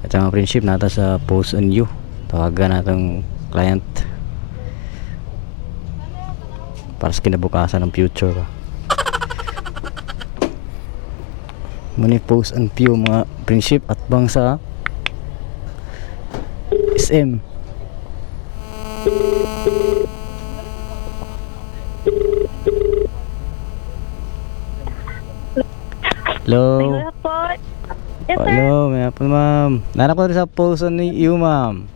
At mga friendship nata sa post on you. Tawagan natong client para sa kinabukasan ng future ba. Muni post on view mga friendship at bang sa SM. Hello. Yes, sir. Hello, may hapon ma'am. Nana ko rin sa post on you ma'am.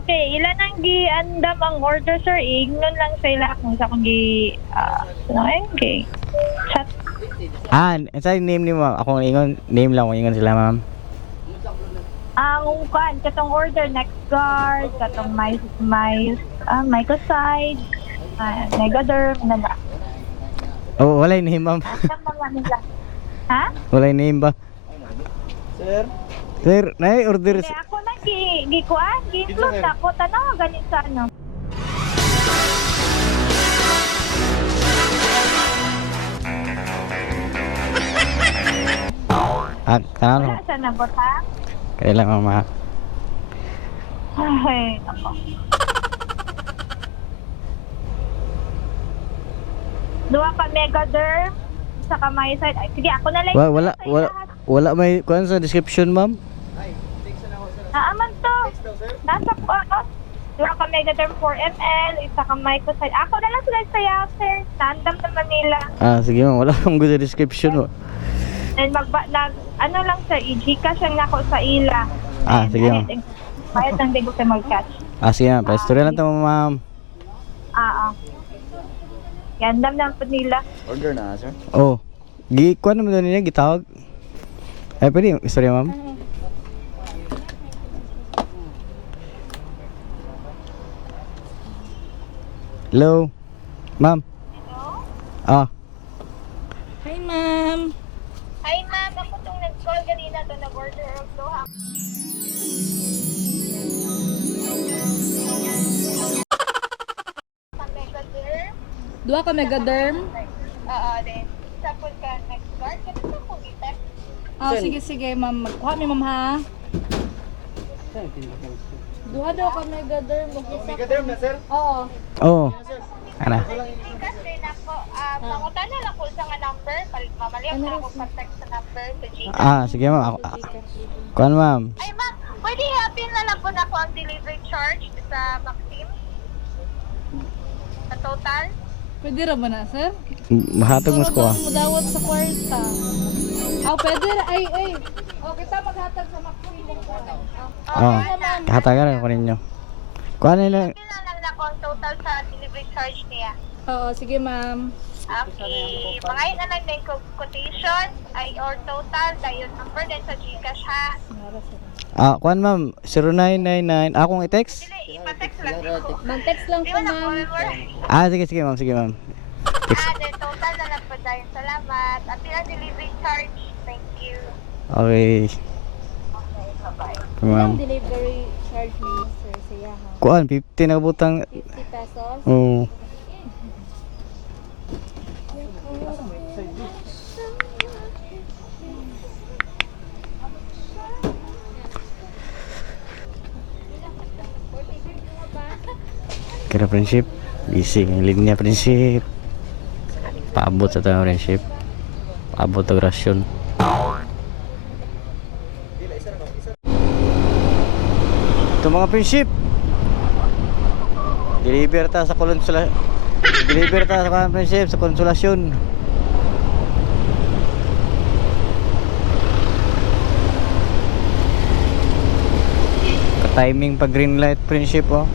Okay. Ilan ang giandam ang order, sir? Ignon lang sa ila kung sa kong chat. Sa name ni ma'am. Ako ingon name lang, ingon sila ma'am. Ang katong order, next guard, katong mycoside, Megaderm, nala. Oh, wala yung name ma'am. Ang mga nila. Ha? Wala yung name ba? Sir, order. Hindi, ako na gikuan, gi-include na ako. Tanaw, ganit sa ano. Ano? Wala sa nabot, ha? Kailan mama? Ay, nako. Duha ka Megaderm, sa kamay side. Ay, sige, ako na lang. Wala may kuan sa description ma'am. Naaman to. Nasa ko ako. Duha ka Megaderm 4 ml, isa ka mycoside. Ako na lang sila sa sir. Tandem naman nila. Sige ma'am, wala akong good description mo. Then ano lang sa i-Gcash ang nako sa ila. Sige ma'am. Bayad ng digo sa mag-catch. Sige ma'am, pa-story lang to ma'am. Gandam lang po nila. Order na, sir? Oh. Kuan naman doon niya gitawag. Ay pwede, istorya ma'am. Hello. Ma'am. Hello? Hi, ma'am. Hi, ma'am. Ako itong nag-call kanina to nag-order of Doha. Megaderm. Duha ka Megaderm. Oo, then. Tapos ka next guard. Kasi ito po kita. Sige, ma'am. Magkuha mi, ma'am, ha? Duha daw ka Megaderm. Megaderm na, sir? Oo. Oh. Ana. Gcash din ako. Pangutan na lang po sa nga number. Mamaliyak na ako contact sa number sa Gcash. Sige ma'am. Kuan ma'am. Ay, ma'am. Pwede hapin na lang po na ako ang delivery charge sa Maxim. Sa total. Pwede ra ba na, sir? Mahatag mo ko. Mudawat sa kwarta. Pwede ra. Ay. Kita maghatag sa Maxim. Kahatagan ko ninyo. Kuan nila. Hapin na lang ako ang total sa delivery charge niya. Oo, sige, ma'am. Okay. Mga na lang din quotation ay or total dahil number din sa Gcash ha. Kuan ma'am, 0999. Akong i-text? Dili, ipa-text lang ako. Mag-text lang Di po, ba na ma'am. remember? Sige ma'am. Then total na lang po dahil salamat. At ang delivery charge. Thank you. Okay. Okay, bye-bye. Ma'am. Delivery charge mo, sir, sa yaha. Kuan 50 na butang. 50 pesos. Oh. Kira friendship, busy ng linya friendship. Paabot sa tao friendship. Paabot ang rasyon. Ito mga friendship. Deliver ta sa friendship sa konsolasyon. Ka-timing pag green light friendship oh.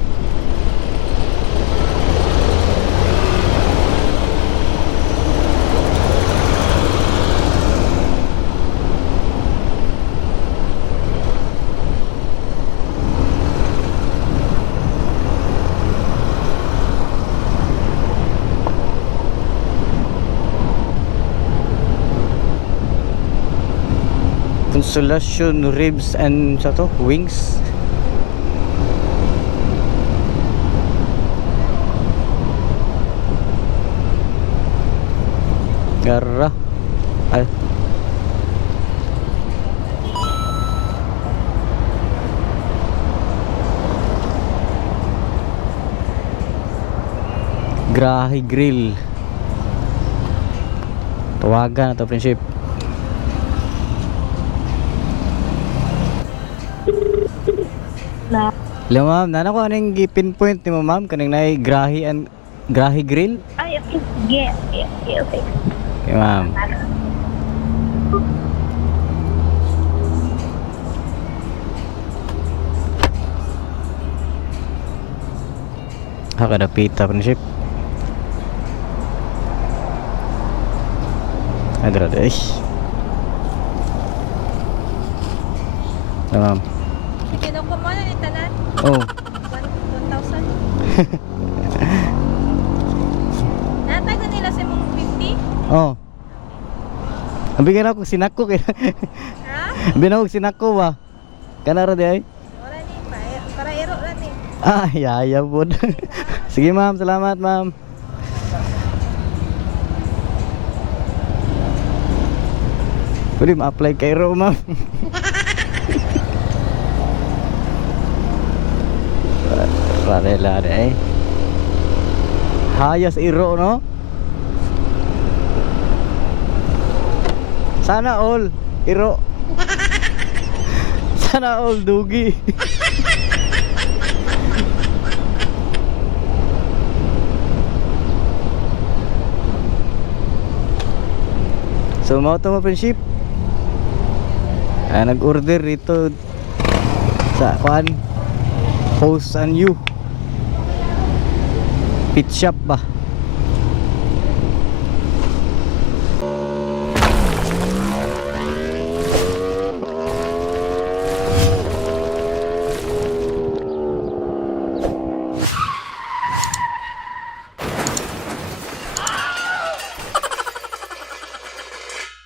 Consolation ribs and wings. Gara. Ay. Grahe Grill. Tawagan na to, friendship. Na. Hello ma'am, nana ko anong pinpoint ni mo ma'am kaning nay Grahe Grill? Ay, okay. Sige. Okay, okay. Okay ma'am. Ada pita friendship. Ada ma'am. Kinuha mo na ni tanan. Oh, 1,000. Natag na nila sa mong 50? oh. Ambigyan ako sinako kay. Ha? Ambigyan ako sinako ba? Kanara di ay? Wala ni para iro lang ni. Ah, yaya po. Sige ma'am, salamat ma'am. Pwede ma-apply kay Ro ma'am. Rarela eh. Hayas iro no? Sana all iro. Sana all dugi. So mau to mo friendship. Nag-order dito sa kuan House and You Pit Shop ba?